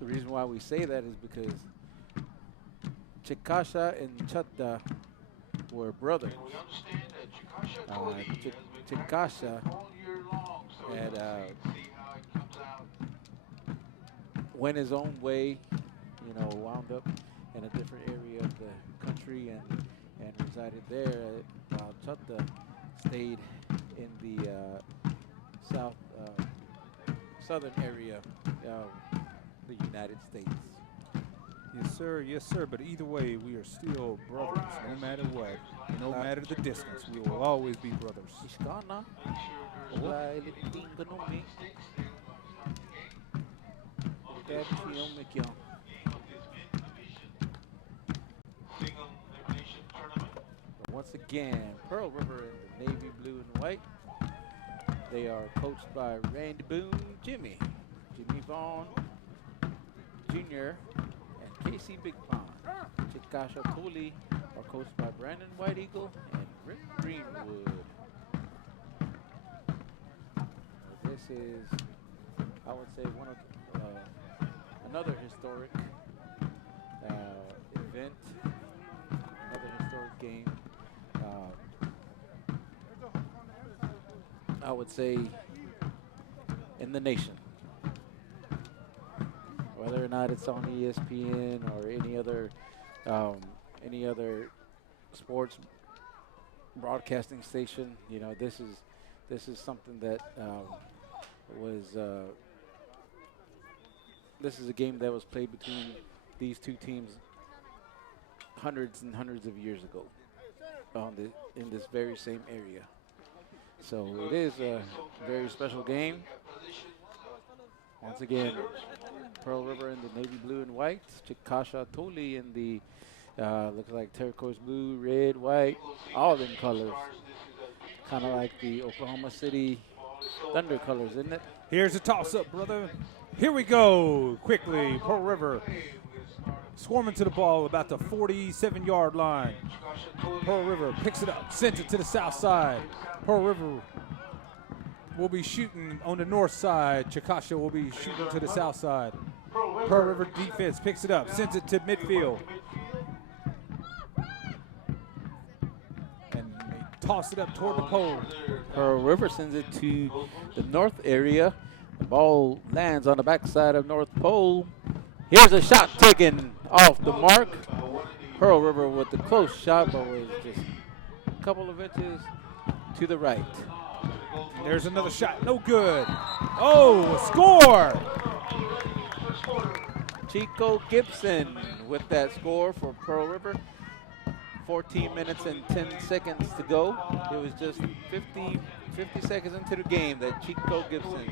The reason why we say that is because Chikasha and Chatta were brothers. Chikasha had went his own way, wound up in a different area of the country and resided there, while Chatta stayed in the southern area of the United States. Yes, sir. But either way, we are still brothers, no matter what, no matter the distance. We will always be brothers. Once again, Pearl River in the navy blue and white. They are coached by Randy Boone, Jimmy Vaughn Jr., and Casey Big Pond. Chikasha Toli are coached by Brandon White Eagle and Rick Greenwood. This is, I would say, one of another historic event, another historic game. I would say in the nation. Whether or not it's on ESPN or any other sports broadcasting station, this is something that this is a game that was played between these two teams hundreds and hundreds of years ago in this very same area. So it is a very special game. Once again, Pearl River in the navy blue and white. Chikasha Toli in the looks like turquoise blue, red, white, all them colors. Kind of like the Oklahoma City Thunder colors, isn't it? Here's a toss-up, brother. Here we go. Quickly, Pearl River swarming to the ball about the 47-yard line. Pearl River picks it up, sends it to the south side. Pearl River will be shooting on the north side. Chikasha will be shooting to the south side. Pearl River defense picks it up, sends it to midfield. And they toss it up toward the pole. Pearl River sends it to the north area. The ball lands on the backside of North Pole. Here's a shot taken off the mark. Pearl River with the close shot, but was just a couple of inches to the right. There's another shot, no good. Oh, a score! Chico Gibson with that score for Pearl River. 14 minutes and 10 seconds to go. It was just 50 seconds into the game that Chico Gibson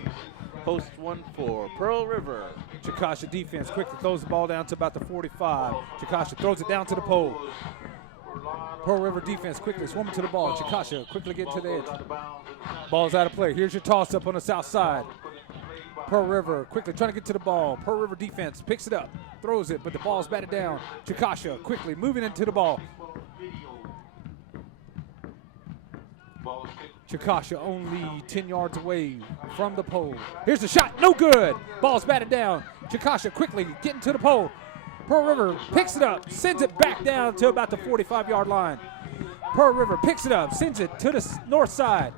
posts one for Pearl River. Chikasha defense quickly throws the ball down to about the 45. Chikasha throws it down to the pole. Pearl River defense quickly swarming to the ball. Chikasha quickly getting to the edge. Ball's out of play. Here's your toss up on the south side. Pearl River quickly trying to get to the ball. Pearl River defense picks it up, throws it, but the ball's batted down. Chikasha quickly moving into the ball. Chikasha only 10 yards away from the pole. Here's the shot, no good. Ball's batted down. Chikasha quickly getting to the pole. Pearl River picks it up, sends it back down to about the 45-yard line. Pearl River picks it up, sends it to the north side.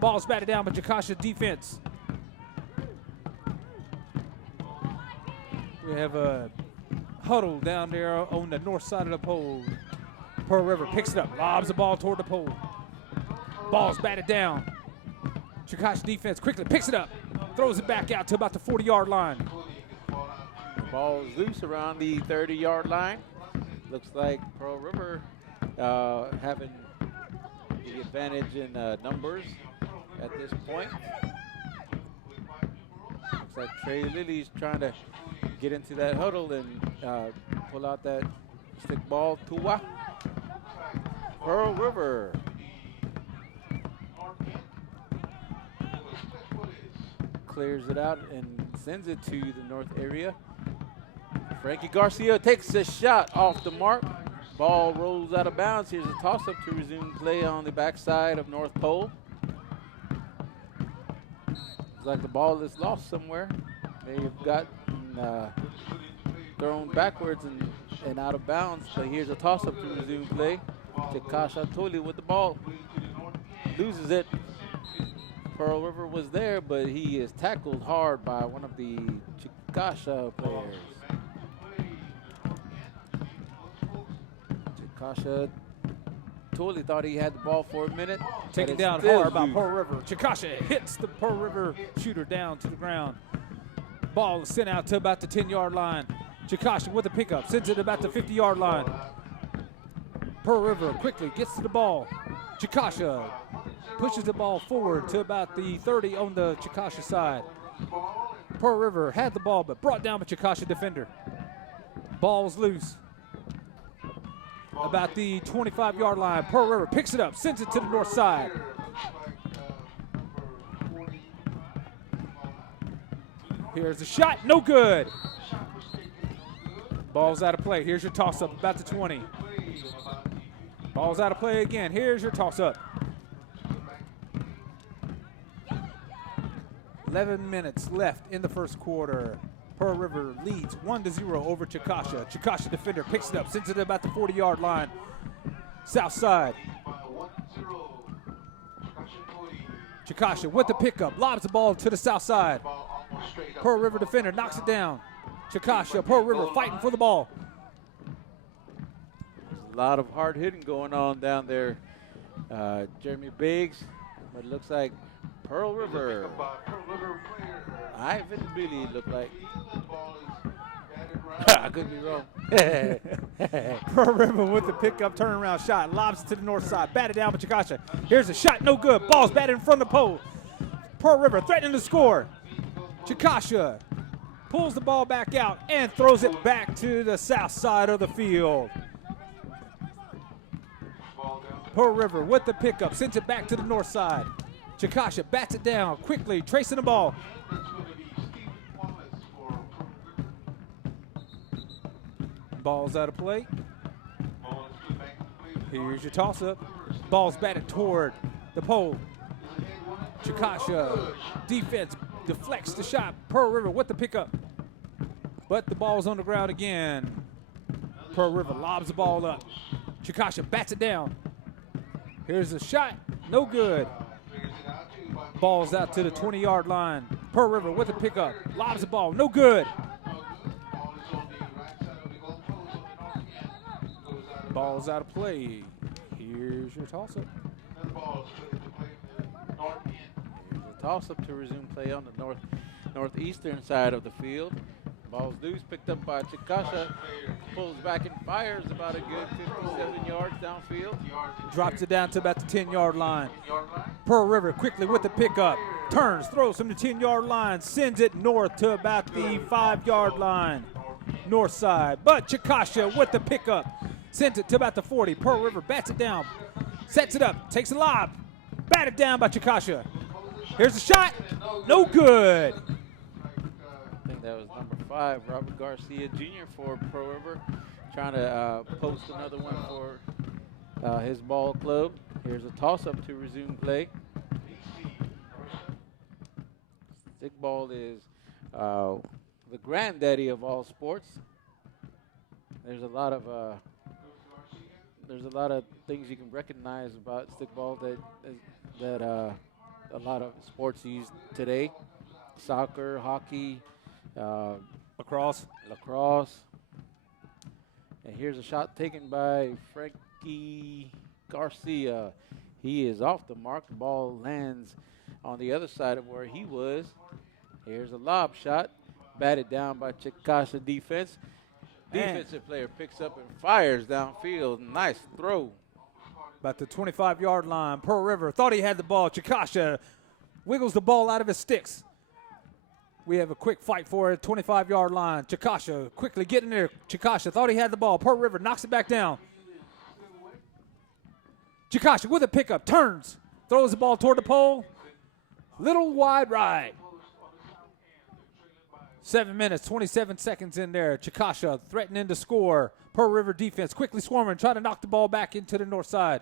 Ball's batted down by Chikasha defense. We have a huddle down there on the north side of the pole. Pearl River picks it up, lobs the ball toward the pole. Ball's batted down. Chikasha defense quickly picks it up, throws it back out to about the 40-yard line. Ball's loose around the 30-yard line. Looks like Pearl River having the advantage in numbers at this point. Looks like Trey Lilly's trying to get into that huddle and pull out that stick ball. Tua. Pearl River. Clears it out and sends it to the north area. Frankie Garcia takes a shot off the mark. Ball rolls out of bounds. Here's a toss-up to resume play on the backside of North Pole. Looks like the ball is lost somewhere. May have got getting thrown backwards and out of bounds. But here's a toss-up to resume play. Chikasha Toli with the ball. Loses it. Pearl River was there, but he is tackled hard by one of the Chikasha players. Chikasha Toli thought he had the ball for a minute. Taken down hard by Pearl River. Chikasha hits the Pearl River shooter down to the ground. Ball is sent out to about the 10-yard line. Chikasha with the pickup, sends it about the 50-yard line. Pearl River quickly gets to the ball. Chikasha pushes the ball forward to about the 30 on the Chikasha side. Pearl River had the ball, but brought down by Chikasha defender. Ball's loose. About the 25-yard line, Pearl River picks it up, sends it to the north side. Here's the shot, no good. Ball's out of play. Here's your toss-up, about the 20. Ball's out of play again. Here's your toss-up. 11 minutes left in the first quarter. Pearl River leads 1-0 over Chikasha. Chikasha defender picks it up, sends it about the 40-yard line. South side. Chikasha with the pickup, lobs the ball to the south side. Pearl River defender knocks it down. Chikasha, Pearl River fighting for the ball. There's a lot of hard hitting going on down there. Jeremy Biggs, but it looks like Pearl River. Ivan Billy looked like. I could be wrong. Pearl River with the pickup turnaround shot. Lobs it to the north side. Batted down by Chikasha. Here's a shot. No good. Ball's batted in front of the pole. Pearl River threatening to score. Chikasha pulls the ball back out and throws it back to the south side of the field. Pearl River with the pickup. Sends it back to the north side. Chikasha bats it down quickly, tracing the ball. Ball's out of play. Here's your toss-up. Ball's batted toward the pole. Chikasha defense deflects the shot. Pearl River with the pickup. But the ball's on the ground again. Pearl River lobs the ball up. Chikasha bats it down. Here's a shot. No good. Ball's out to the 20-yard line. Pearl River with the pickup. Lobs the ball. No good. Ball's out of play. Here's your toss-up. Here's a toss-up to resume play on the northeastern side of the field. Ball's loose, picked up by Chikasha. Pulls back and fires about a good 57 yards downfield. Drops it down to about the 10-yard line. Pearl River quickly with the pickup. Turns, throws from the 10-yard line. Sends it north to about the 5-yard line. North side. But Chikasha with the pickup. Sends it to about the 40. Pearl River bats it down. Sets it up. Takes a lob. Batted down by Chikasha. Here's the shot. No good. I think that was number 5, Robert Garcia Jr. for Pearl River. Trying to post another one for his ball club. Here's a toss-up to resume play. Stickball is the granddaddy of all sports. There's a lot of things you can recognize about stickball that a lot of sports use today. Soccer, hockey, lacrosse. And here's a shot taken by Frankie Garcia. He is off the mark. The ball lands on the other side of where he was. Here's a lob shot. Batted down by Chikasha defense. Defensive player picks up and fires downfield. Nice throw. About the 25-yard line. Pearl River thought he had the ball. Chikasha wiggles the ball out of his sticks. We have a quick fight for it. 25-yard line. Chikasha quickly getting there. Chikasha thought he had the ball. Pearl River knocks it back down. Chikasha with a pickup. Turns. Throws the ball toward the pole. Little wide right. 7 minutes, 27 seconds in there. Chikasha threatening to score. Pearl River defense quickly swarming, trying to knock the ball back into the north side.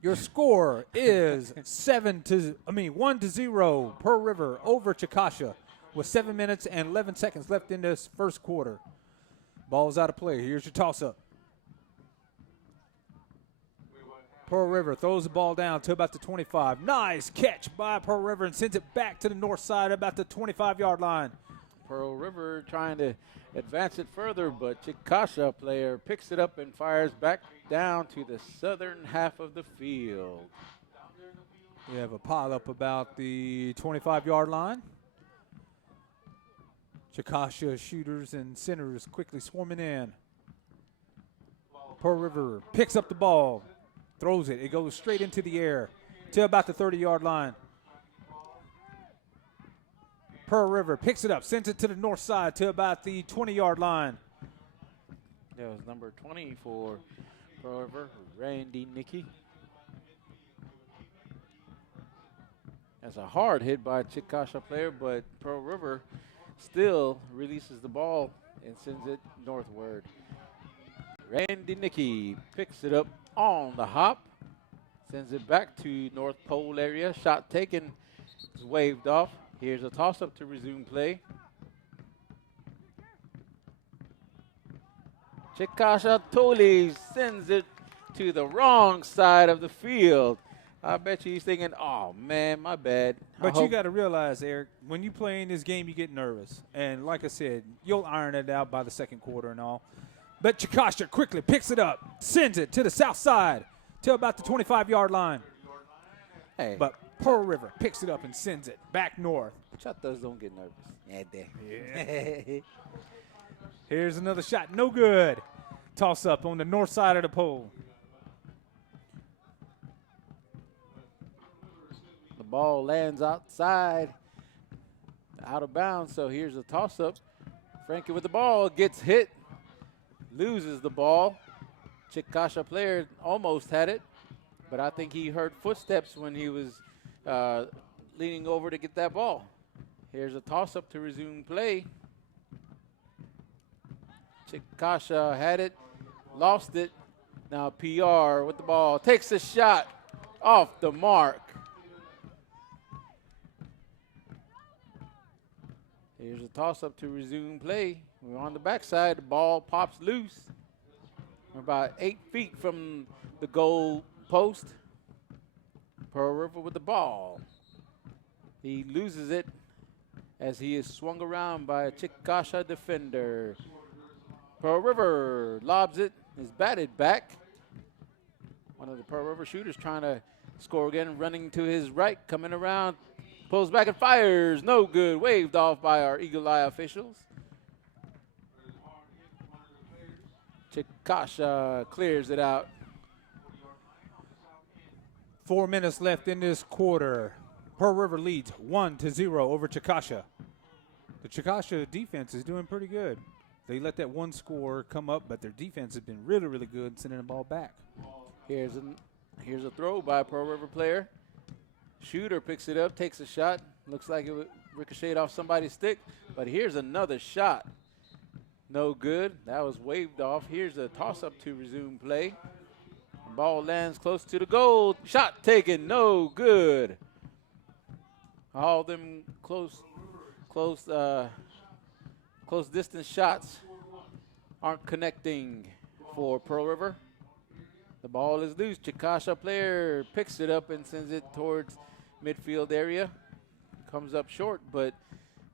Your score is 1-0. Pearl River over Chikasha. with 7 minutes and 11 seconds left in this first quarter. Ball's out of play. Here's your toss-up. Pearl River throws the ball down to about the 25. Nice catch by Pearl River and sends it back to the north side about the 25-yard line. Pearl River trying to advance it further, but Chikasha player picks it up and fires back down to the southern half of the field. We have a pile-up about the 25-yard line. Chikasha shooters and centers quickly swarming in. Pearl River picks up the ball, throws it. It goes straight into the air to about the 30-yard line. Pearl River picks it up, sends it to the north side to about the 20-yard line. That was number 20 for Pearl River, Randy Nicky. That's a hard hit by a Chikasha player, but Pearl River still releases the ball and sends it northward. Randy Nicky picks it up on the hop, sends it back to North Pole area. Shot taken, is waved off. Here's a toss-up to resume play. Chikasha Toli sends it to the wrong side of the field. I bet you he's thinking, oh, man, my bad. But you got to realize, Eric, when you play in this game, you get nervous. And like I said, you'll iron it out by the second quarter and all. But Chikasha quickly picks it up, sends it to the south side to about the 25-yard line. Hey. But Pearl River picks it up and sends it back north. Shotters don't get nervous. Yeah. Here's another shot. No good. Toss up on the north side of the pole. The ball lands outside, out of bounds. So here's a toss up. Frankie with the ball gets hit, loses the ball. Chikasha player almost had it, but I think he heard footsteps when he was leaning over to get that ball. Here's a toss up to resume play. Chikasha had it, lost it. Now PR with the ball, takes a shot off the mark. Here's a toss-up to resume play. We're on the backside. The ball pops loose. We're about 8 feet from the goal post. Pearl River with the ball. He loses it as he is swung around by a Chikasha defender. Pearl River lobs it, is batted back. One of the Pearl River shooters trying to score again, running to his right, coming around. Pulls back and fires. No good. Waved off by our Eagle Eye officials. Chikasha clears it out. 4 minutes left in this quarter. Pearl River leads 1-0 over Chikasha. The Chikasha defense is doing pretty good. They let that one score come up, but their defense has been really, really good sending the ball back. Here's a throw by a Pearl River player. Shooter picks it up, takes a shot. Looks like it would ricochet off somebody's stick, but here's another shot. No good. That was waved off. Here's a toss-up to resume play. Ball lands close to the goal. Shot taken. No good. All them close distance shots aren't connecting for Pearl River. The ball is loose. Chikasha player picks it up and sends it towards midfield area. Comes up short, but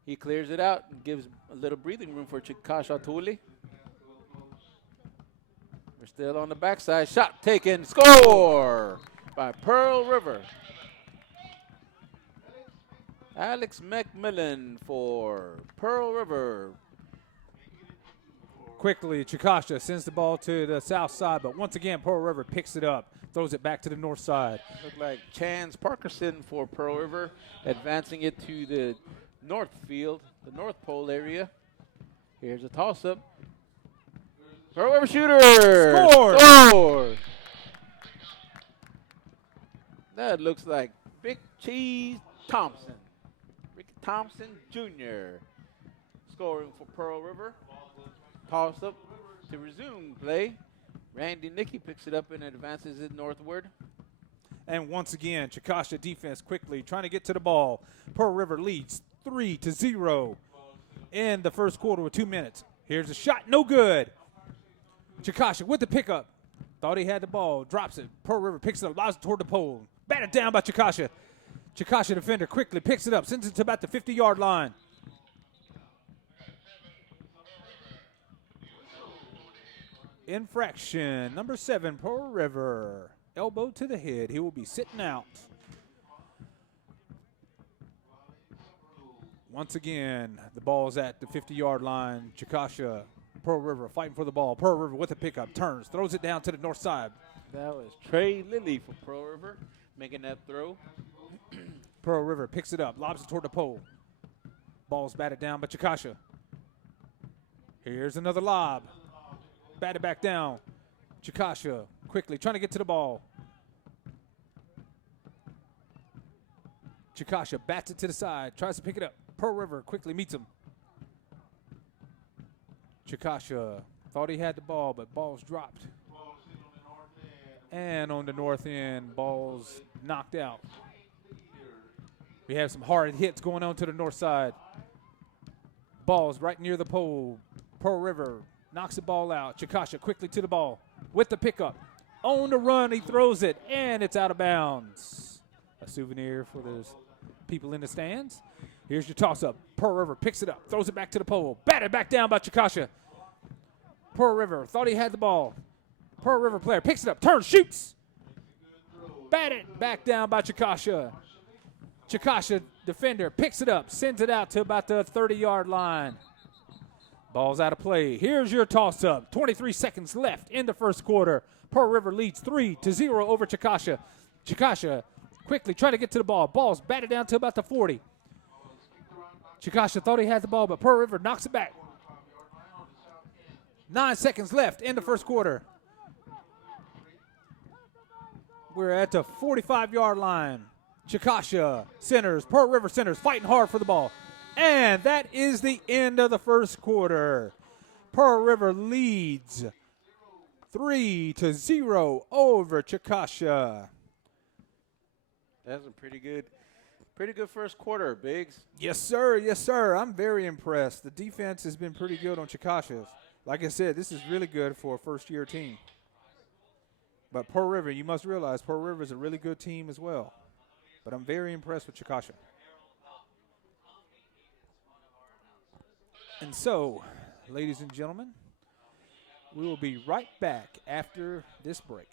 he clears it out and gives a little breathing room for Chikasha Toli. We're still on the backside. Shot taken. Score by Pearl River. Alex McMillan for Pearl River. Quickly, Chikasha sends the ball to the south side, but once again, Pearl River picks it up, throws it back to the north side. Looked like Chance Parkerson for Pearl River, advancing it to the north field, the North Pole area. Here's a toss-up. Pearl River shooter! Score! That looks like Big Cheese Thompson. Ricky Thompson Jr. scoring for Pearl River. Toss up to resume play. Randy Nicky picks it up and advances it northward. And once again, Chikasha defense quickly trying to get to the ball. Pearl River leads 3-0 in the first quarter with 2 minutes. Here's a shot, no good. Chikasha with the pickup. Thought he had the ball, drops it. Pearl River picks it up, lobs it toward the pole. Batted down by Chikasha. Chikasha defender quickly picks it up, sends it to about the 50-yard line. Infraction, number 7, Pearl River. Elbow to the head. He will be sitting out. Once again, the ball's at the 50-yard line. Chikasha, Pearl River fighting for the ball. Pearl River with a pickup, turns, throws it down to the north side. That was Trey Lilly for Pearl River making that throw. Pearl River picks it up, lobs it toward the pole. Ball's batted down by Chikasha. Here's another lob. Batted back down. Chikasha quickly trying to get to the ball. Chikasha bats it to the side, tries to pick it up. Pearl River quickly meets him. Chikasha thought he had the ball, but ball's dropped. And on the north end, ball's knocked out. We have some hard hits going on to the north side. Ball's right near the pole. Pearl River knocks the ball out. Chikasha quickly to the ball with the pickup. On the run, he throws it, and it's out of bounds. A souvenir for the people in the stands. Here's your toss-up. Pearl River picks it up, throws it back to the pole. Batted back down by Chikasha. Pearl River thought he had the ball. Pearl River player picks it up, turns, shoots. Batted back down by Chikasha. Chikasha defender picks it up, sends it out to about the 30-yard line. Ball's out of play. Here's your toss-up. 23 seconds left in the first quarter. Pearl River leads 3-0 over Chikasha. Chikasha quickly trying to get to the ball. Ball's batted down to about the 40. Chikasha thought he had the ball, but Pearl River knocks it back. 9 seconds left in the first quarter. We're at the 45-yard line. Chikasha centers, Pearl River centers, fighting hard for the ball. And that is the end of the first quarter. Pearl River leads 3-0 over Chikasha. That's a pretty good first quarter, Biggs. Yes, sir. Yes, sir. I'm very impressed. The defense has been pretty good on Chikasha. Like I said, this is really good for a first-year team. But Pearl River, you must realize Pearl River is a really good team as well. But I'm very impressed with Chikasha. And so, ladies and gentlemen, we will be right back after this break.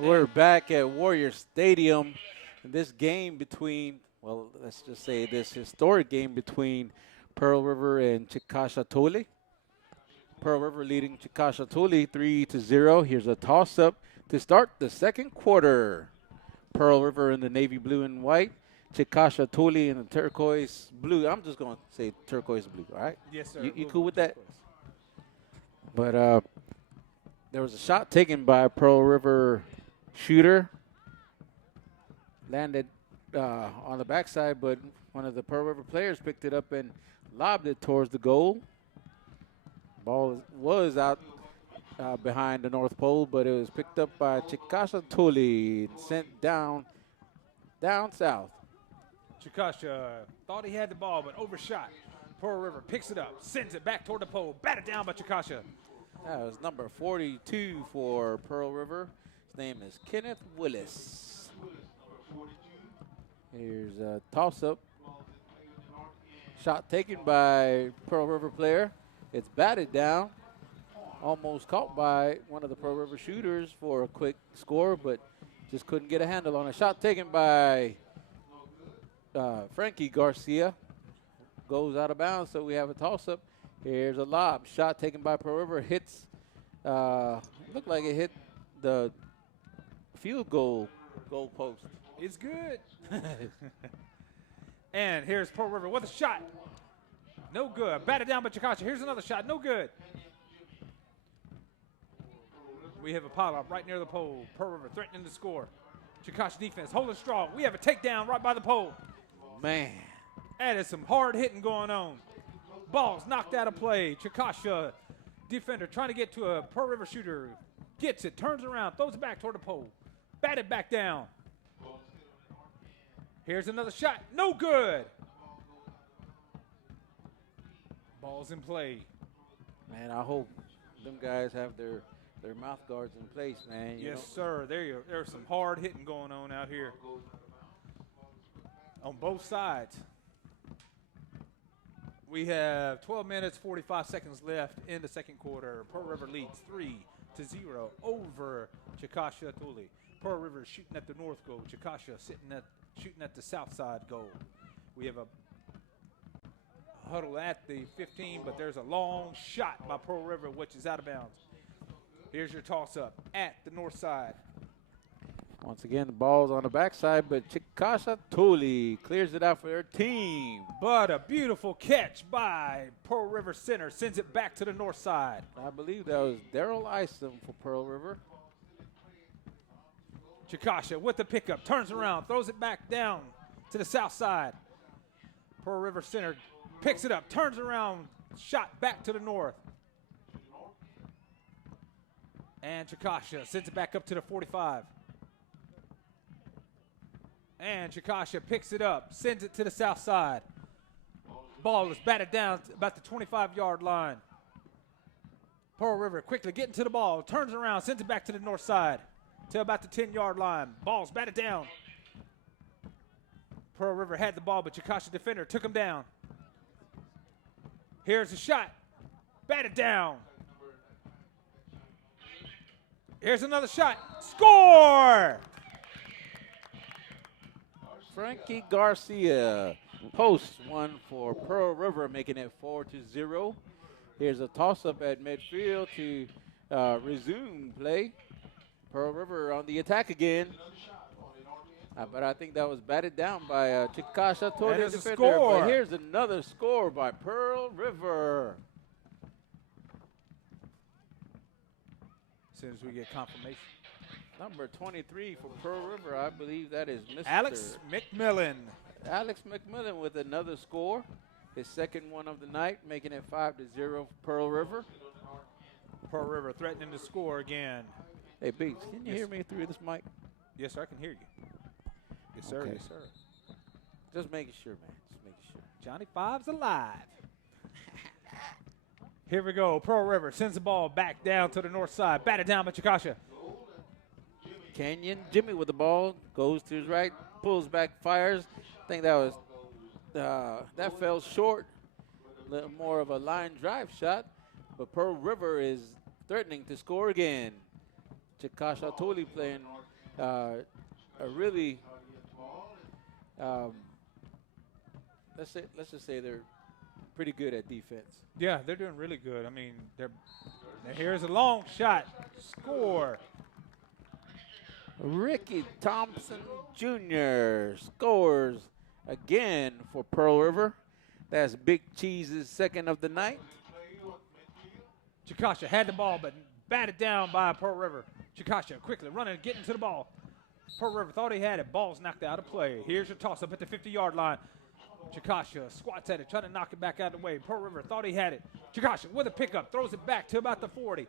We're back at Warrior Stadium. In this game between, well, let's just say this historic game between Pearl River and Chikasha Toli. Pearl River leading Chikasha Toli 3-0. Here's a toss-up to start the second quarter. Pearl River in the navy blue and white. Chikasha Toli in the turquoise blue. I'm just going to say turquoise blue, all right? Yes, sir. You cool with that? But there was a shot taken by a Pearl River shooter. Landed on the backside, but one of the Pearl River players picked it up and lobbed it towards the goal. Ball was out behind the North Pole, but it was picked up by Chikasha Toli and sent down south. Chikasha thought he had the ball, but overshot. Pearl River picks it up, sends it back toward the pole, batted down by Chikasha. That was number 42 for Pearl River. His name is Kenneth Willis. Here's a toss-up. Shot taken by Pearl River player. It's batted down. Almost caught by one of the Pearl River shooters for a quick score, but just couldn't get a handle on it. Shot taken by Frankie Garcia. Goes out of bounds, so we have a toss-up. Here's a lob. Shot taken by Pearl River. Hits, looked like it hit the field goal post. It's good. And here's Pearl River with a shot. No good. Batted down by Chikasha. Here's another shot. No good. We have a pile-up right near the pole. Pearl River threatening to score. Chikasha defense holding strong. We have a takedown right by the pole. Man. That is some hard hitting going on. Ball's knocked out of play. Chikasha defender trying to get to a Pearl River shooter. Gets it, turns around, throws it back toward the pole. Batted back down. Here's another shot. No good. Ball's in play. Man, I hope them guys have their mouth guards in place, man. Yes, sir. There's some hard hitting going on out here on both sides. We have 12 minutes, 45 seconds left in the second quarter. Pearl River leads 3-0 over Chikasha Toli. Pearl River shooting at the north goal. Chikasha shooting at the south side goal. We have a huddle at the 15, but there's a long shot by Pearl River, which is out of bounds. Here's your toss-up at the north side. Once again, the ball's on the backside, but Chikasha Toli clears it out for their team. But a beautiful catch by Pearl River center sends it back to the north side. I believe that was Daryl Isom for Pearl River. Chikasha with the pickup, turns around, throws it back down to the south side. Pearl River center picks it up, turns around, shot back to the north. And Chikasha sends it back up to the 45. And Chikasha picks it up, sends it to the south side. Ball is batted down about the 25-yard line. Pearl River quickly getting to the ball, turns around, sends it back to the north side to about the 10-yard line. Ball's batted down. Pearl River had the ball, but Chikasha defender took him down. Here's a shot. Batted down. Here's another shot. Score! Frankie Garcia posts one for Pearl River, making it 4-0. Here's a toss-up at midfield to resume play. Pearl River on the attack again. But I think that was batted down by Chikasha Toli. That is a score. But here's another score by Pearl River. As soon as we get confirmation. Number 23 for Pearl River, I believe that is Mr. Alex McMillan. Alex McMillan with another score. His second one of the night, making it 5-0 Pearl River. Pearl River threatening to score again. Hey, Beats, can you hear me through this mic? Yes, sir, I can hear you. Yes, sir. Okay. Yes, sir. Just making sure, man. Just making sure. Johnny Five's alive. Here we go. Pearl River sends the ball back down to the north side. Batted down by Chikasha. Canyon Jimmy with the ball, goes to his right, pulls back, fires. I think that was that fell short. A little more of a line drive shot, but Pearl River is threatening to score again. Chikasha Toli playing are really, um, let's just say they're pretty good at defense. Yeah, they're doing really good. I mean, here's a long shot. Score. Ricky Thompson Jr. scores again for Pearl River. That's Big Cheese's second of the night. Chikasha had the ball, but batted down by Pearl River. Chikasha quickly running, getting to the ball. Pearl River thought he had it. Ball's knocked out of play. Here's your toss-up at the 50-yard line. Chikasha squats at it, trying to knock it back out of the way. Pearl River thought he had it. Chikasha with a pickup, throws it back to about the 40.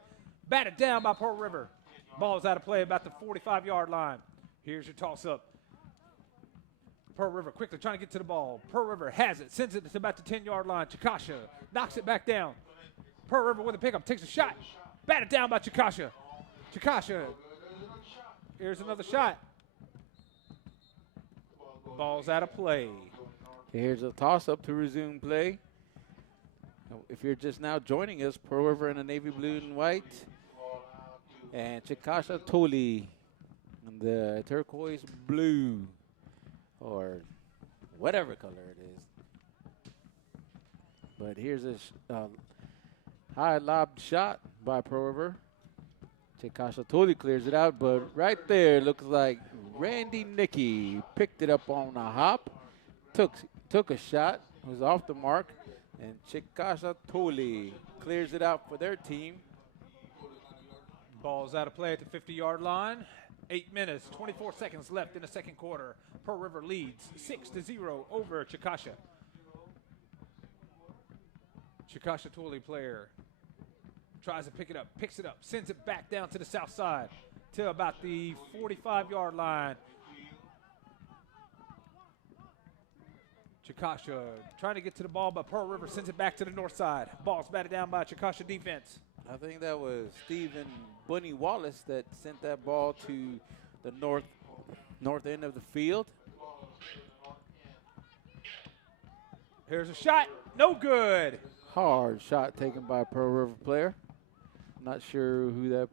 Batted down by Pearl River. Ball's out of play about the 45-yard line. Here's your toss-up. Pearl River quickly trying to get to the ball. Pearl River has it, sends it to about the 10-yard line. Chikasha knocks it back down. Pearl River with a pickup, takes a shot. Batted down by Chikasha. Chikasha, here's another shot. Ball's out of play. Here's a toss-up to resume play. If you're just now joining us, Pearl River in the navy blue and white. And Chikasha Toli in the turquoise blue, or whatever color it is. But here's a high lobbed shot by Pearl River. Chikasha Toli clears it out, but right there looks like Randy Nicky picked it up on a hop, took a shot, was off the mark, and Chikasha Toli clears it out for their team. Ball's out of play at the 50-yard line. 8 minutes, 24 seconds left in the second quarter. Pearl River leads 6-0 over Chikasha. Chikasha Toli player tries to pick it up, picks it up, sends it back down to the south side to about the 45-yard line. Chikasha trying to get to the ball, but Pearl River sends it back to the north side. Ball's batted down by Chikasha defense. I think that was Stephen Bunny Wallace that sent that ball to the north end of the field. Here's a shot, no good. Hard shot taken by a Pearl River player. Not sure who that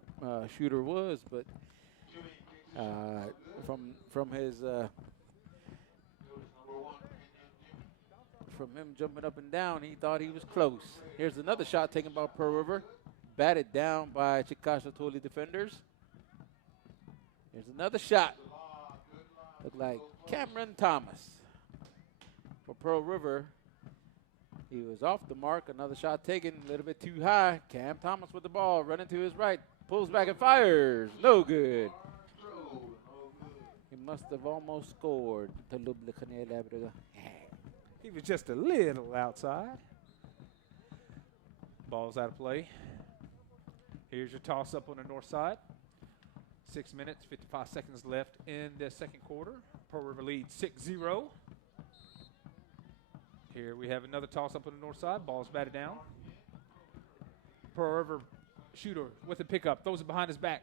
shooter was, but from him jumping up and down, he thought he was close. Here's another shot taken by Pearl River. Batted down by Chikasha Toli defenders. Here's another shot. Looked like Cameron Thomas. For Pearl River, he was off the mark. Another shot taken a little bit too high. Cam Thomas with the ball, running to his right. Pulls back and fires. No good. He must have almost scored. He was just a little outside. Ball's out of play. Here's your toss-up on the north side. 6 minutes, 55 seconds left in the second quarter. Pearl River leads 6-0. Here we have another toss-up on the north side. Ball's batted down. Pearl River shooter with a pickup. Throws it behind his back.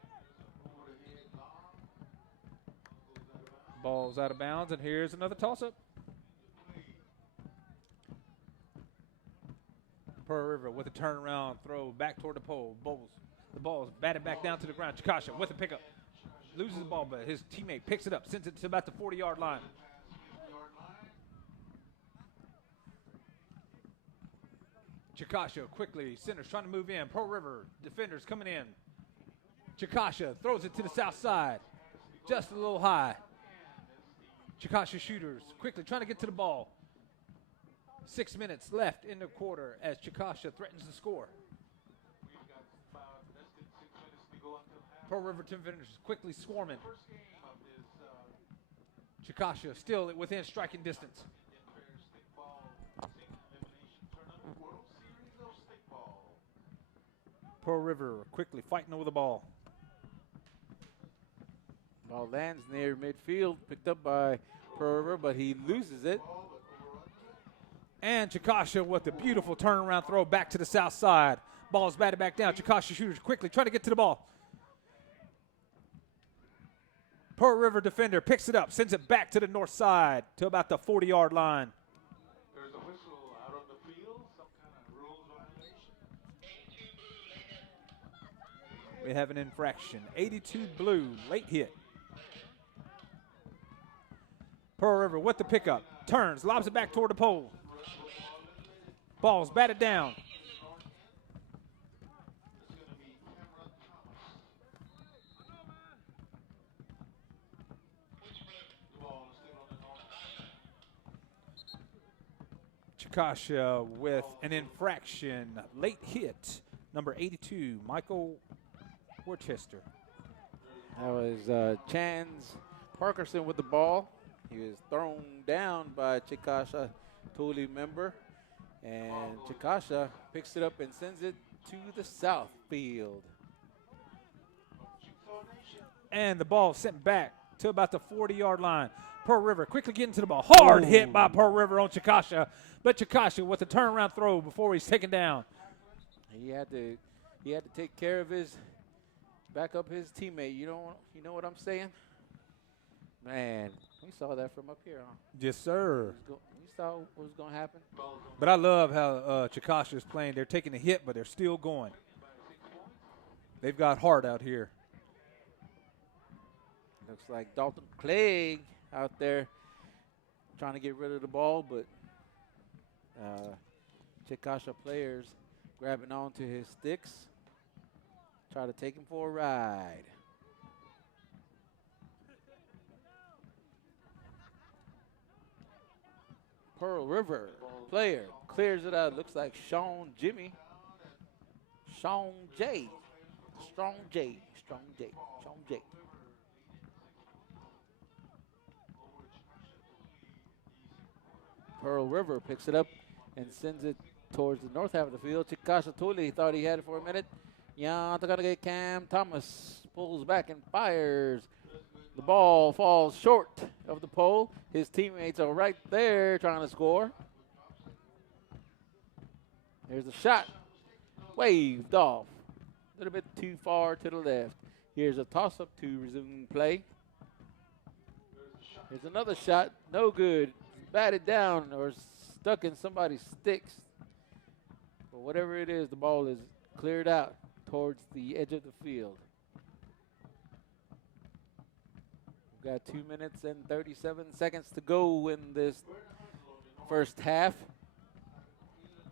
Ball's out of bounds, and here's another toss-up. Pearl River with a turnaround throw back toward the pole. The ball is batted back down to the ground. Chikasha with a pickup. Loses the ball, but his teammate picks it up, sends it to about the 40-yard line. Chikasha quickly, centers trying to move in. Pearl River defenders coming in. Chikasha throws it to the south side. Just a little high. Chikasha shooters quickly trying to get to the ball. 6 minutes left in the quarter as Chikasha threatens to score. Pearl River defenders quickly swarming. Chikasha still within striking distance. Pearl River quickly fighting over the ball. Ball lands near midfield, picked up by Pearl River, but he loses it. And Chikasha with a beautiful turnaround throw back to the south side. Ball is batted back down. Chikasha shooters quickly trying to get to the ball. Pearl River defender picks it up, sends it back to the north side to about the 40-yard line. There's a whistle out on the field, some kind of rules violation. We have an infraction. 82 blue, late hit. Pearl River with the pickup. Turns, lobs it back toward the pole. Ball's batted down. Chikasha with an infraction. Late hit. Number 82, Michael Worcester. That was Chance Parkerson with the ball. He was thrown down by Chikasha Toli member. And Chikasha picks it up and sends it to the south field. And the ball sent back to about the 40-yard line. Pearl River quickly getting to the ball. Hard hit by Pearl River on Chikasha. But Chikasha with a turnaround throw before he's taken down. He had to take care of back up his teammate. You know what I'm saying? Man, we saw that from up here, huh? Yes, sir. We saw what was going to happen. But I love how Chikasha is playing. They're taking a hit, but they're still going. They've got heart out here. Looks like Dalton Clegg out there trying to get rid of the ball, but Chikasha players grabbing onto his sticks. Try to take him for a ride. Pearl River player clears it out. Looks like Sean J. Sean J. Pearl River picks it up and sends it towards the north half of the field. Chikasha Toli thought he had it for a minute. Cam Thomas pulls back and fires. The ball falls short of the pole. His teammates are right there trying to score. Here's a shot. Waved off. A little bit too far to the left. Here's a toss-up to resume play. Here's another shot. No good. Batted down or stuck in somebody's sticks. But whatever it is, the ball is cleared out towards the edge of the field. We've got 2 minutes and 37 seconds to go in this first half.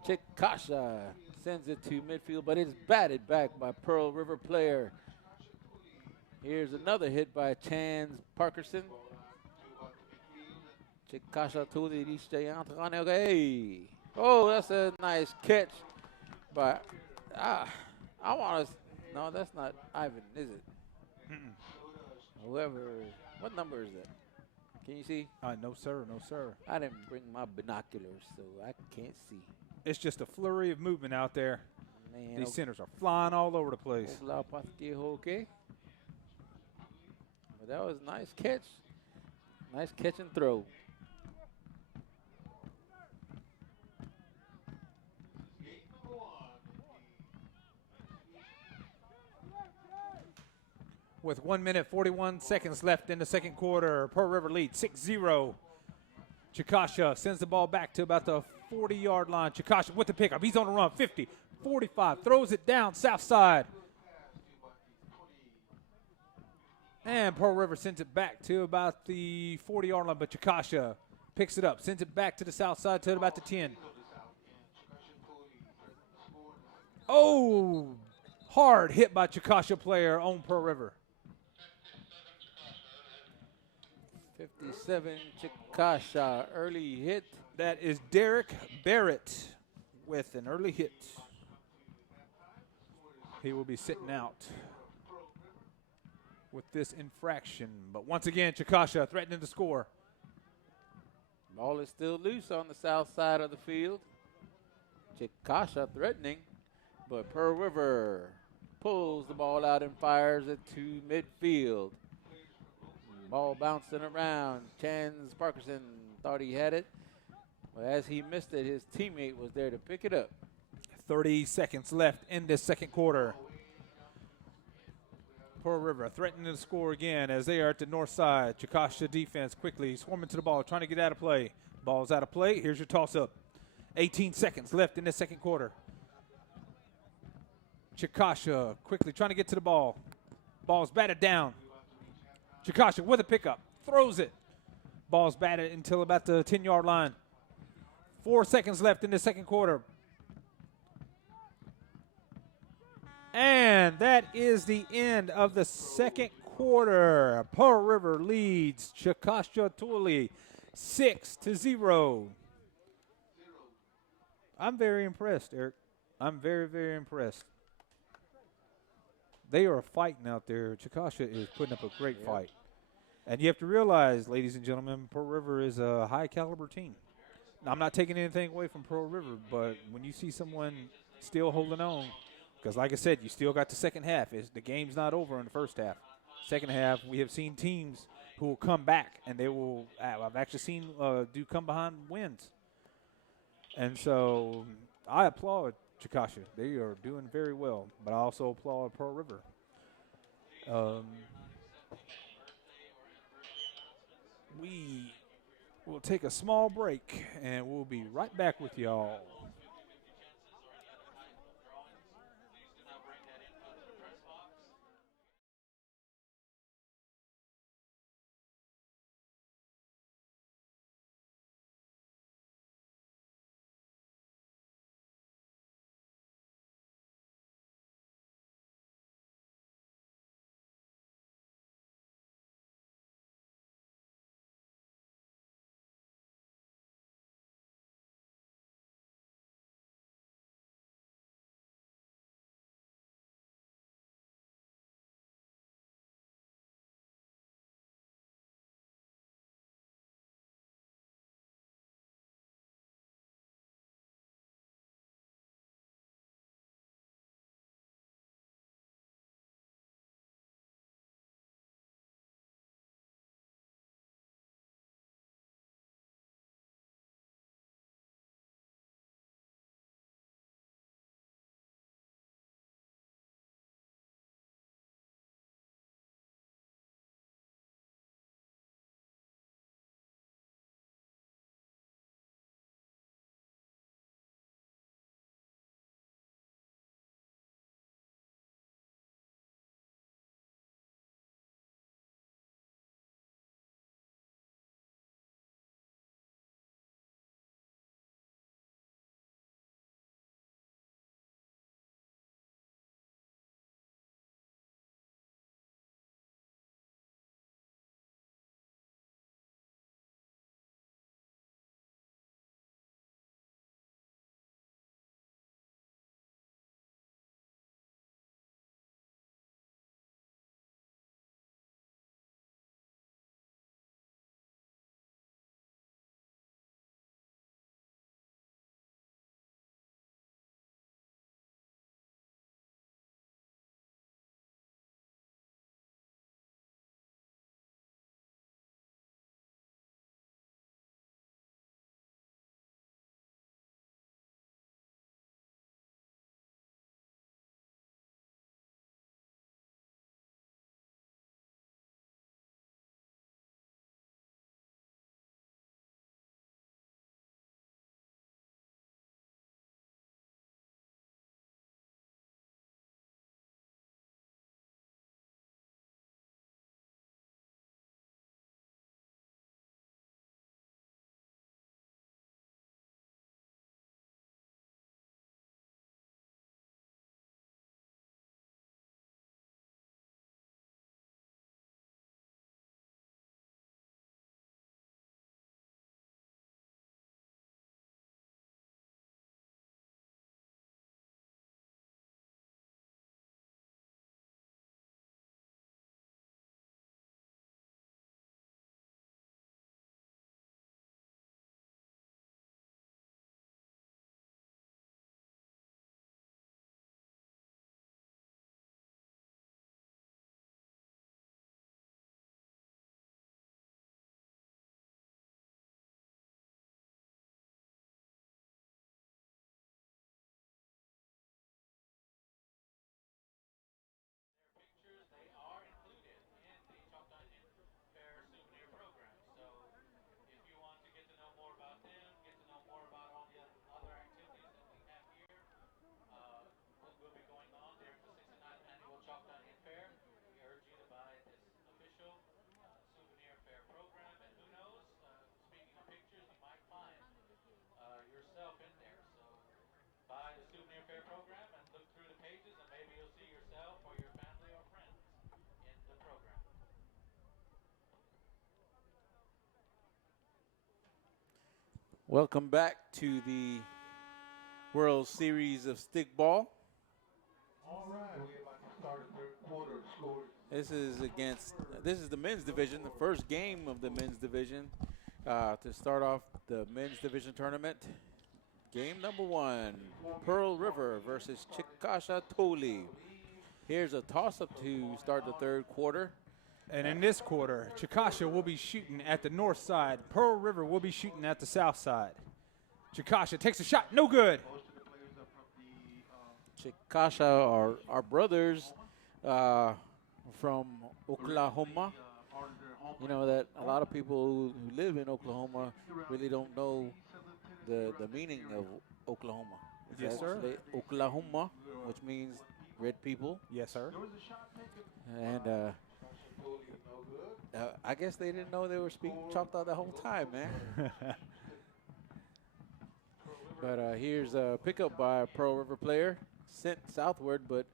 Chikasha sends it to midfield, but it's batted back by Pearl River player. Here's another hit by Chance Parkerson. Chikasha to the Hey. Oh, that's a nice catch. But I want to. No, that's not Ivan, is it? Whoever. What number is that? Can you see? No, sir. No, sir. I didn't bring my binoculars, so I can't see. It's just a flurry of movement out there. Man, These centers are flying all over the place. Okay. But that was a nice catch. Nice catch and throw. With 1 minute, 41 seconds left in the second quarter, Pearl River leads 6-0. Chikasha sends the ball back to about the 40-yard line. Chikasha with the pickup. He's on the run. 50, 45. Throws it down south side. And Pearl River sends it back to about the 40-yard line, but Chikasha picks it up, sends it back to the south side to about the 10. Oh, hard hit by Chikasha player on Pearl River. 57, Chikasha, early hit. That is Derek Barrett with an early hit. He will be sitting out with this infraction. But once again, Chikasha threatening to score. Ball is still loose on the south side of the field. Chikasha threatening, but Pearl River pulls the ball out and fires it to midfield. Ball bouncing around. Chance Parkerson thought he had it. But as he missed it, his teammate was there to pick it up. 30 seconds left in this second quarter. Pearl River threatening to score again as they are at the north side. Chikasha defense quickly swarming to the ball, trying to get out of play. Ball's out of play. Here's your toss-up. 18 seconds left in this second quarter. Chikasha quickly trying to get to the ball. Ball's batted down. Chikasha with a pickup. Throws it. Ball's batted until about the 10-yard line. 4 seconds left in the second quarter. And that is the end of the second quarter. Pearl River leads Chikasha Toli 6-0. I'm very impressed, Eric. I'm very, very impressed. They are fighting out there. Chikasha is putting up a great fight. And you have to realize, ladies and gentlemen, Pearl River is a high-caliber team. Now, I'm not taking anything away from Pearl River, but when you see someone still holding on, because like I said, you still got the second half. The game's not over in the first half. Second half, we have seen teams who will come back, and they will – I've actually seen do come behind wins. And so I applaud Chikasha. They are doing very well, but I also applaud Pearl River. We will take a small break, and we'll be right back with y'all. Welcome back to the World Series of Stickball. All right, we're about to start the third quarter. Score. This is the men's division, the first game of the men's division to start off the men's division tournament. Game number 1, Pearl River versus Chikasha Toli. Here's a toss-up to start the third quarter. And in this quarter, Chikasha will be shooting at the north side. Pearl River will be shooting at the south side. Chikasha takes a shot, no good. Chikasha are brothers from Oklahoma. You know that a lot of people who live in Oklahoma really don't know the meaning of Oklahoma. It's Yes, sir. actually Oklahoma, which means red people. Yes, sir. And I guess they didn't know they were speaking Choctaw the whole time, man. But here's a pickup by a Pearl River player, sent southward, but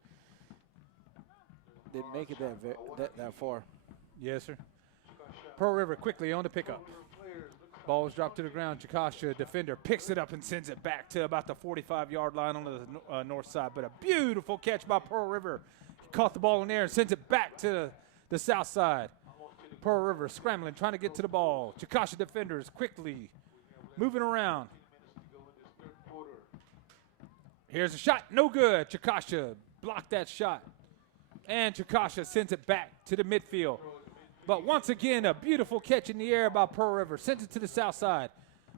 didn't make it that far. Yes, sir. Pearl River quickly on the pickup. Ball's dropped to the ground. Chikasha, defender, picks it up and sends it back to about the 45-yard line on the north side. But a beautiful catch by Pearl River. He caught the ball in there and sends it back to the south side. Pearl River scrambling, trying to get to the ball. Chikasha defenders quickly moving around. Here's a shot, no good. Chikasha blocked that shot. And Chikasha sends it back to the midfield. But once again, a beautiful catch in the air by Pearl River. Sends it to the south side.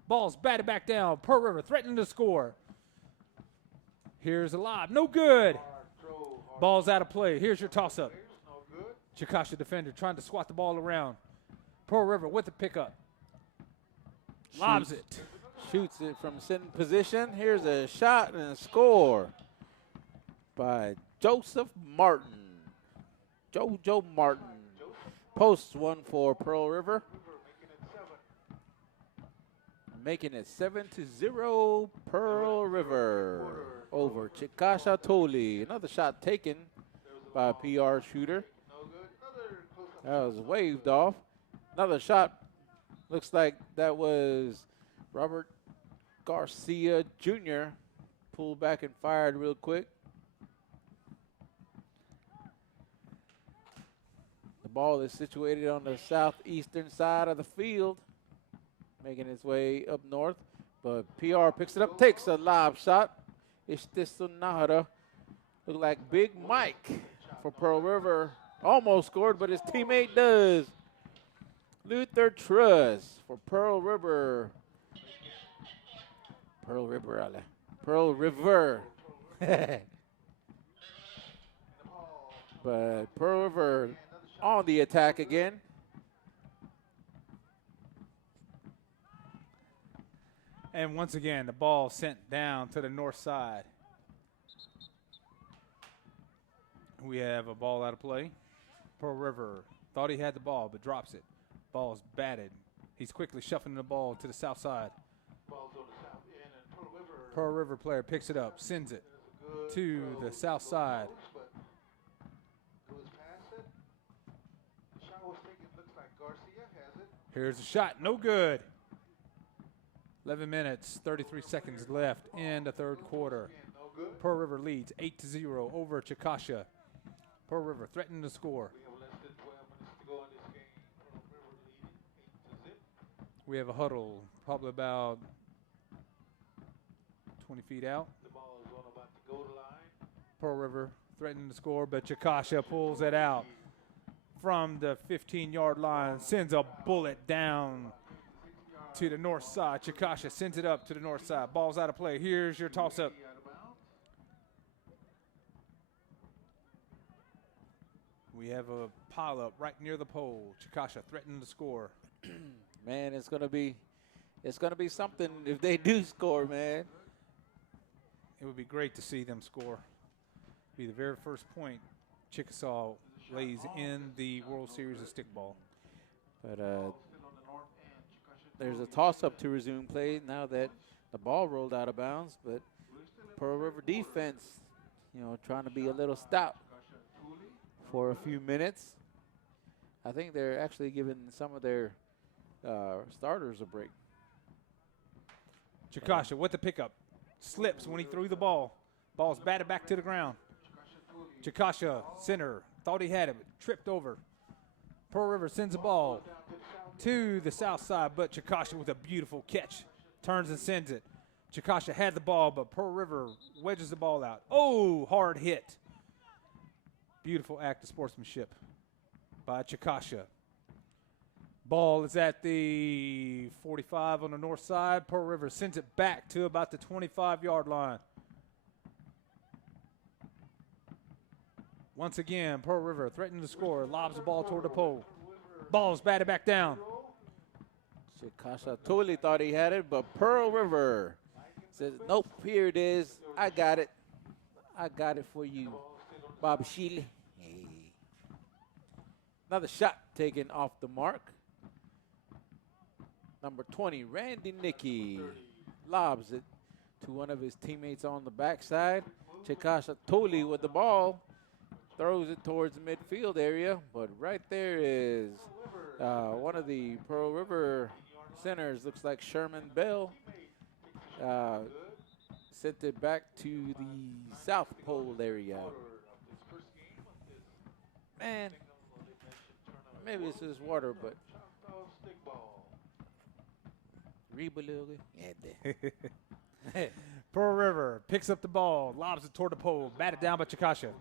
Ball's batted back down. Pearl River threatening to score. Here's a lob, no good. Ball's out of play. Here's your toss-up. Chikasha defender trying to swat the ball around. Pearl River with the pickup. Lobs it. Shoots it from sitting position. Here's a shot and a score by Joseph Martin. Joe Martin. Posts one for Pearl River. Making it 7-0 Pearl River over Chikasha Toli. Another shot taken by a PR shooter. That was waved off. Another shot. Looks like that was Robert Garcia Jr. Pulled back and fired real quick. The ball is situated on the southeastern side of the field, making its way up north. But PR picks it up, takes a lob shot. Ishtisunahara. Look like Big Mike for Pearl River. Almost scored, but his teammate does. Luther Truss for Pearl River. Pearl River. But Pearl River on the attack again. And once again, the ball sent down to the north side. We have a ball out of play. Pearl River thought he had the ball, but drops it. Ball's batted. He's quickly shuffling the ball to the south side. Pearl River player picks it up, sends it to the south side. Here's a shot, no good. 11 minutes, 33 seconds left in the third quarter. Pearl River leads 8-0 over Chikasha. Pearl River threatening to score. We have a huddle, probably about 20 feet out. Pearl River threatening to score, but Chikasha pulls it out from the 15-yard line, sends a bullet down to the north side. Chikasha sends it up to the north side. Ball's out of play. Here's your toss-up. We have a pile-up right near the pole. Chikasha threatening to score. Man, it's gonna be something if they do score, man. It would be great to see them score. Be the very first point Chickasaw lays in the World Series of Stickball. But there's a toss-up to resume play now that the ball rolled out of bounds. But Pearl River defense, trying to be a little stout for a few minutes. I think they're actually giving some of their starters a break. Chikasha with the pickup. Slips when he threw the ball. Ball's batted back to the ground. Chikasha, center, thought he had it, but tripped over. Pearl River sends the ball to the south side, but Chikasha with a beautiful catch. Turns and sends it. Chikasha had the ball, but Pearl River wedges the ball out. Oh, hard hit. Beautiful act of sportsmanship by Chikasha. Ball is at the 45 on the north side. Pearl River sends it back to about the 25-yard line. Once again, Pearl River threatening to score. Lobs the ball toward the pole. Ball's batted back down. Chikasha totally thought he had it, but Pearl River says, nope, here it is. I got it. I got it for you, Bob Sheely. Hey. Another shot taken off the mark. Number 20, Randy Nicky, lobs it to one of his teammates on the backside. Chikasha Toli with the ball, throws it towards the midfield area, but right there is one of the Pearl River centers, looks like Sherman Bell, sent it back to the South Pole area. Man, maybe it's just water, but Pearl River picks up the ball, lobs it toward the pole, batted down by Chikasha.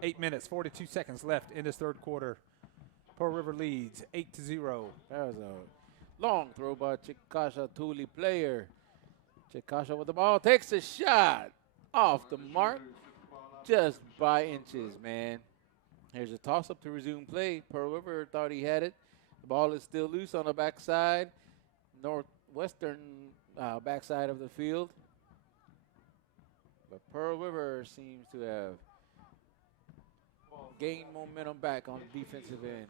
8 minutes, 42 seconds left in this third quarter. Pearl River leads 8-0. That was a long throw by Chikasha Tuli player. Chikasha with the ball, takes a shot off the mark just by inches, man. Here's a toss-up to resume play. Pearl River thought he had it. The ball is still loose on the backside, northwestern backside of the field. But Pearl River seems to have gained momentum back on the defensive end.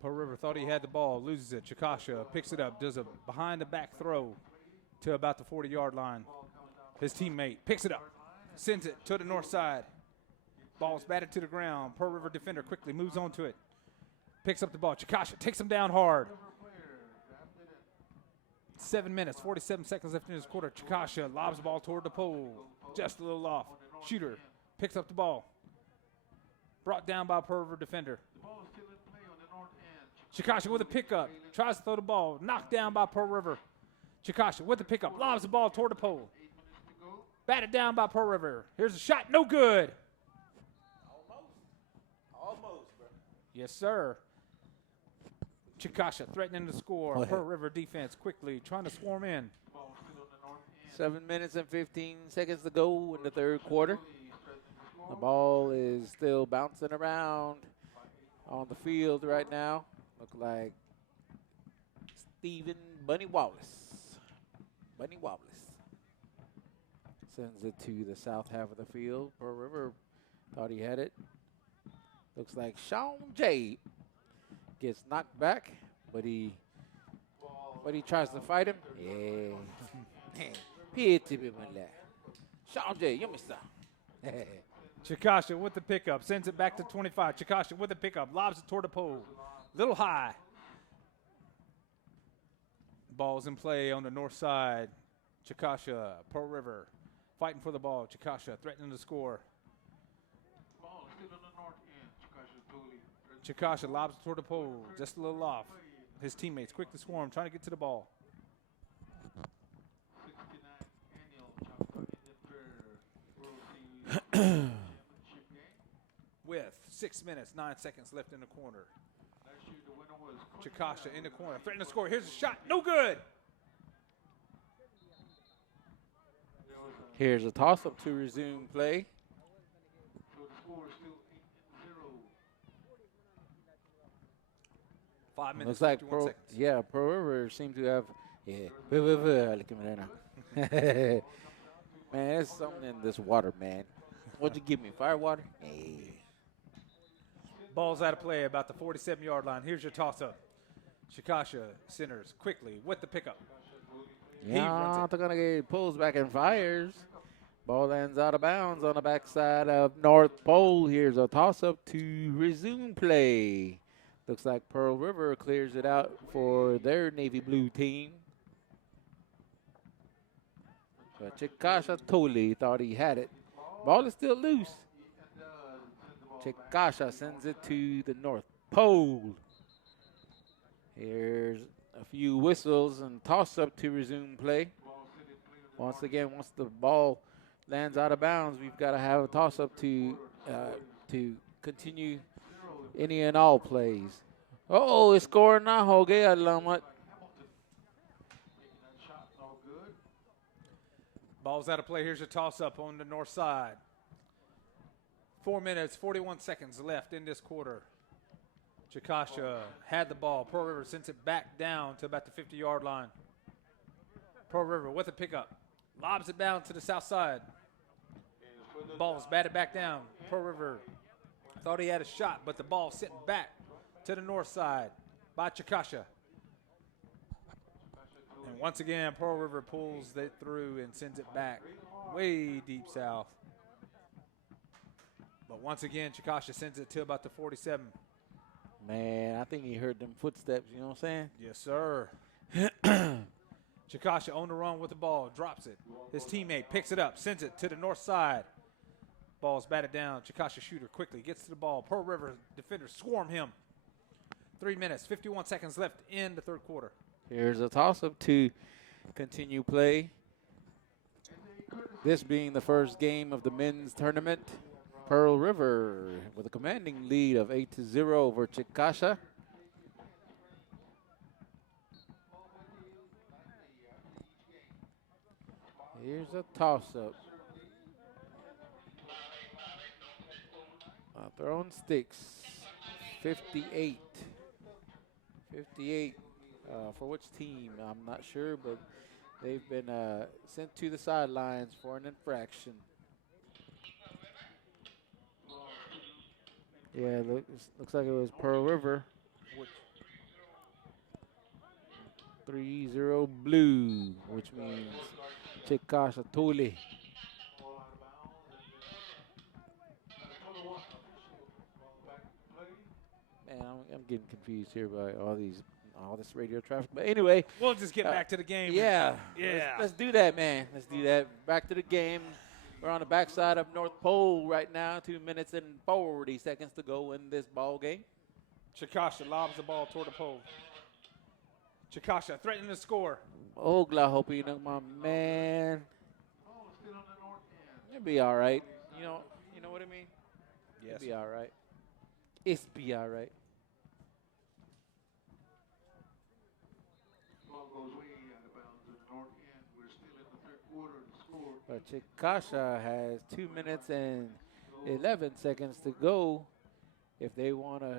Pearl River thought he had the ball, loses it. Chikasha picks it up, does a behind-the-back throw to about the 40-yard line. His teammate picks it up, sends it to the north side. Ball's batted to the ground. Pearl River defender quickly moves on to it. Picks up the ball. Chikasha takes him down hard. 7 minutes, 47 seconds left in this quarter. Chikasha lobs the ball toward the pole. Just a little off. Shooter picks up the ball. Brought down by Pearl River defender. Chikasha with a pickup. Tries to throw the ball. Knocked down by Pearl River. Chikasha with the pickup. Lobs the ball toward the pole. Batted down by Pearl River. Here's a shot. No good. Almost, bro. Yes, sir. Chikasha threatening to score. Pearl River defense quickly trying to swarm in. 7 minutes and 15 seconds to go in the third quarter. The ball is still bouncing around on the field right now. Look like Stephen Bunny Wallace. Bunny Wallace sends it to the south half of the field. Pearl River thought he had it. Looks like Sean J gets knocked back, but he tries to fight him. Yeah. Sean J, you missed out. Chikasha with the pickup, sends it back to 25. Chikasha with the pickup, lobs it toward the pole. Little high. Ball's in play on the north side. Chikasha, Pearl River, fighting for the ball. Chikasha threatening to score. Chikasha lobs it toward the pole, just a little off. His teammates quick to swarm, trying to get to the ball. With 6 minutes, 9 seconds left in the corner. Chikasha in the corner, threatening to score. Here's a shot, no good. Here's a toss-up to resume play. Five minutes, Looks like 51 seconds. Pearl River seemed to have, look at me right now. Man, there's something in this water, man. What'd you give me, fire water? Hey. Ball's out of play about the 47-yard line. Here's your toss-up. Chikasha centers quickly with the pickup. Yeah, they're going to get pulls back and fires. Ball lands out of bounds on the backside of North Pole. Here's a toss-up to resume play. Looks like Pearl River clears it out for their Navy Blue team. But Chikasha Toli thought he had it. Ball is still loose. Chikasha sends it to the North Pole. Here's a few whistles and toss up to resume play. Once again, once the ball lands out of bounds, we've got to have a toss up to continue any and all plays. Oh, it's scoring now, Hoge Alamat. Ball's out of play. Here's your toss-up on the north side. 4 minutes, 41 seconds left in this quarter. Chikasha had the ball. Pearl River sends it back down to about the 50-yard line. Pearl River with a pickup. Lobs it down to the south side. Ball's batted back down. Pearl River thought he had a shot, but the ball sent back to the north side by Chikasha. And once again, Pearl River pulls it through and sends it back way deep south. But once again, Chikasha sends it to about the 47. Man, I think he heard them footsteps, you know what I'm saying? Yes, sir. Chikasha on the run with the ball, drops it. His teammate picks it up, sends it to the north side. Ball's batted down. Chikasha shooter quickly gets to the ball. Pearl River defenders swarm him. 3 minutes, 51 seconds left in the third quarter. Here's a toss-up to continue play. This being the first game of the men's tournament. Pearl River with a commanding lead of 8-0 over Chikasha. Here's a toss-up. Thrown sticks. 58. 58 for which team? I'm not sure, but they've been sent to the sidelines for an infraction. Yeah, looks like it was Pearl River. 3-0 blue, which means Chikasha Toli. Man, I'm getting confused here by all this radio traffic. But anyway, We'll just get back to the game. yeah, Yeah. Let's do that, man. Let's do that. Back to the game. We're on the backside of North Pole right now. 2 minutes and 40 seconds to go in this ball game. Chikasha lobs the ball toward the pole. Chikasha threatening to score. Oklahoma, my man. It'll be all right. You know what I mean? Yes. It'll be all right. It's be all right. But Chikasha has 2 minutes and 11 seconds to go. If they want to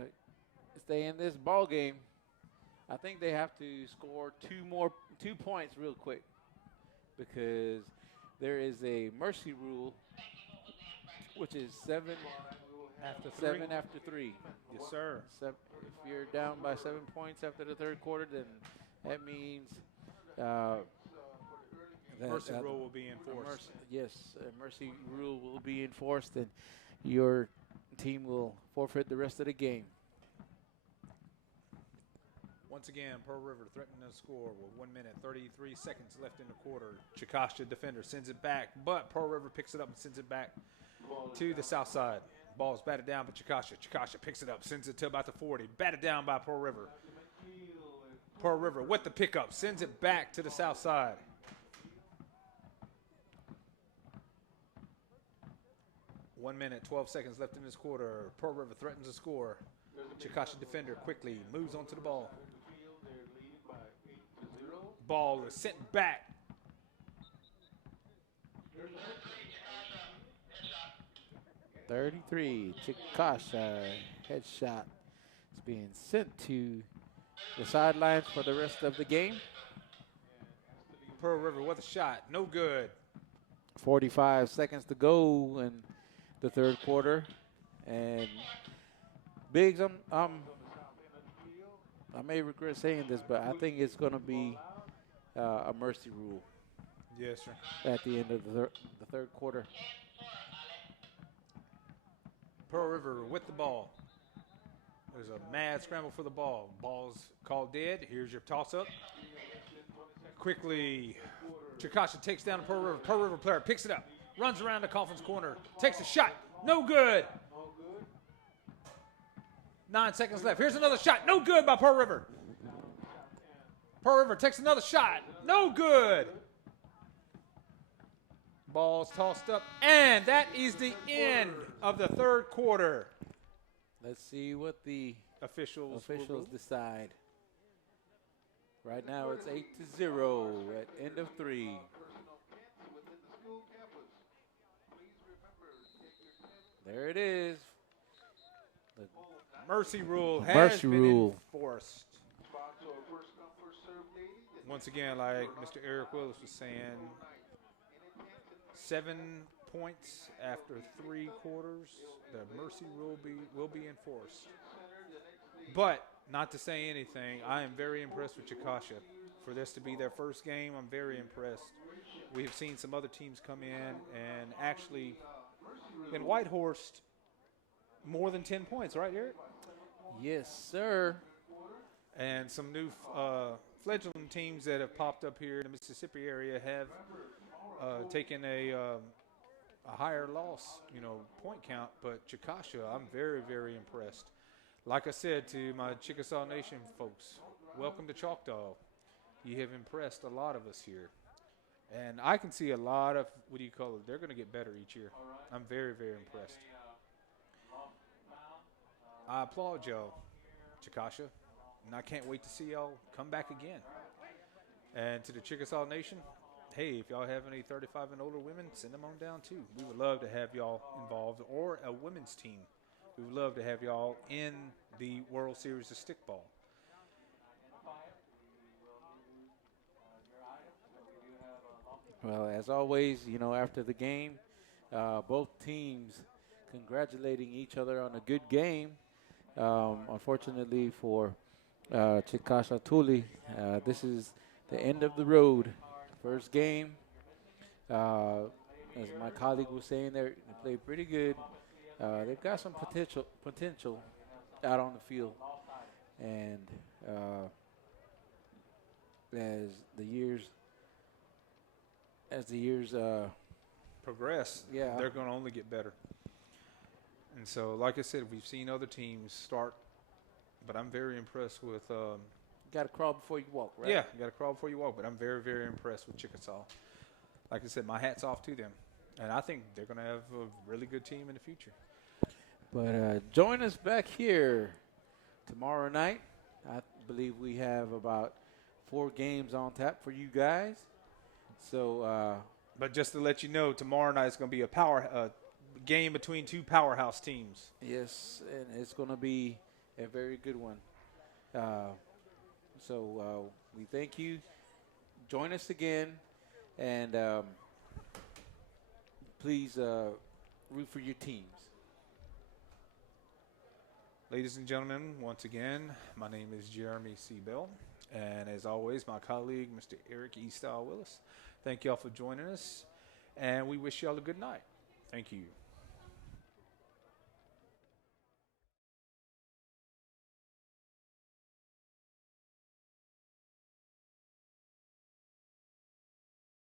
stay in this ball game, I think they have to score 2 points real quick, because there is a mercy rule, which is 7 after 3. Yes, sir. If you're down by 7 points after the third quarter, then that means Mercy rule will be enforced. A mercy rule will be enforced, and your team will forfeit the rest of the game. Once again, Pearl River threatening to score with 1 minute, 33 seconds left in the quarter. Chikasha defender sends it back, but Pearl River picks it up and sends it back to the south side. Ball's batted down by Chikasha. Chikasha picks it up, sends it to about the 40. Batted down by Pearl River. Pearl River with the pickup, sends it back to the south side. One minute, 12 seconds left in this quarter. Pearl River threatens to score. Chikasha defender quickly moves onto the ball. Ball is sent back. .33, Chikasha headshot. It's being sent to the sidelines for the rest of the game. Pearl River with a shot, no good. 45 seconds to go in the third quarter, and Biggs, I may regret saying this, but I think it's going to be a mercy rule. Yes, sir. At the end of the third quarter. Pearl River with the ball. There's a mad scramble for the ball. Ball's called dead. Here's your toss-up. Quickly, Chikasha takes down the Pearl River. Pearl River player picks it up, runs around the Coffin's corner, takes a shot. No good. 9 seconds left. Here's another shot. No good by Pearl River. Pearl River takes another shot. No good. Ball's tossed up. And that is the end of the third quarter. Let's see what the Officials decide. Right now it's 8-0 at end of 3. There it is. The Mercy rule has Mercy been rule. enforced. Once again, like Mr. Eric Willis was saying, 7 points after 3 quarters. The mercy rule will be enforced. But not to say anything, I am very impressed with Chikasha. For this to be their first game, I'm very impressed. We have seen some other teams come in and actually, in Whitehorse, more than 10 points, right, Eric? Yes, sir. And some new fledgling teams that have popped up here in the Mississippi area have taken a higher loss, point count. But Chikasha, I'm very, very impressed. Like I said to my Chickasaw Nation folks, welcome to Choctaw. You have impressed a lot of us here. And I can see a lot of, they're going to get better each year. I'm very, very impressed. I applaud y'all, Chikasha, and I can't wait to see y'all come back again. And to the Chickasaw Nation, hey, if y'all have any 35 and older women, send them on down too. We would love to have y'all involved, or a women's team. We would love to have y'all in the World Series of Stickball. Well, as always, after the game, both teams congratulating each other on a good game. Unfortunately for Chikasha Toli, this is the end of the road. First game, as my colleague was saying, they played pretty good. They've got some potential out on the field, and as the years Progress, yeah, they're going to only get better. And so, like I said, we've seen other teams start, but I'm very impressed with. Got to crawl before you walk, right? Yeah, you got to crawl before you walk. But I'm very, very impressed with Chickasaw. Like I said, my hat's off to them, and I think they're going to have a really good team in the future. But join us back here tomorrow night. I believe we have about 4 games on tap for you guys. So, but just to let you know, tomorrow night is going to be a game between 2 powerhouse teams. yes, and it's going to be a very good one. So we thank you. Join us again, and please root for your teams. Ladies and gentlemen, once again, my name is Jeremy C. Bell, and as always, my colleague, Mr. Eric E. Style Willis. Thank y'all for joining us, and we wish y'all a good night. Thank you.